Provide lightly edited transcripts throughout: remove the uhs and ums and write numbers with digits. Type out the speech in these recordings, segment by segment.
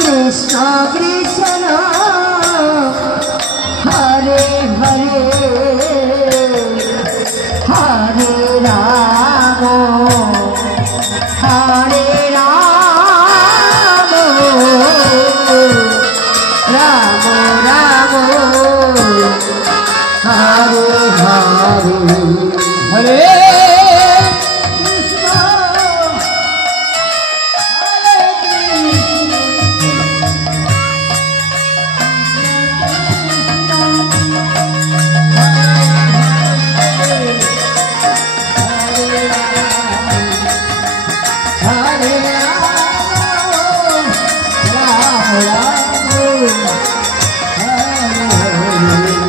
Krishna Krishna Hare Hare Hare Ram Hare Ram Ram Ram Hare Hare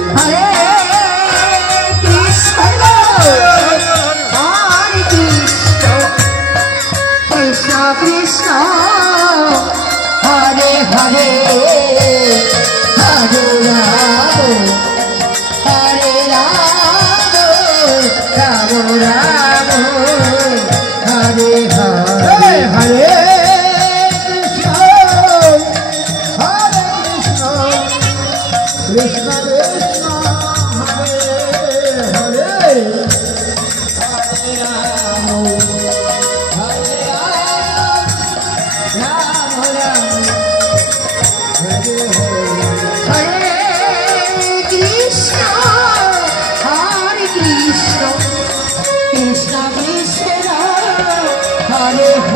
Hare Krishna Hare Hare Hare Ram Ram Ram Hare Hare Hare Krishna Krishna Krishna Hare Hare Hare Ram Krishna Krishna Hare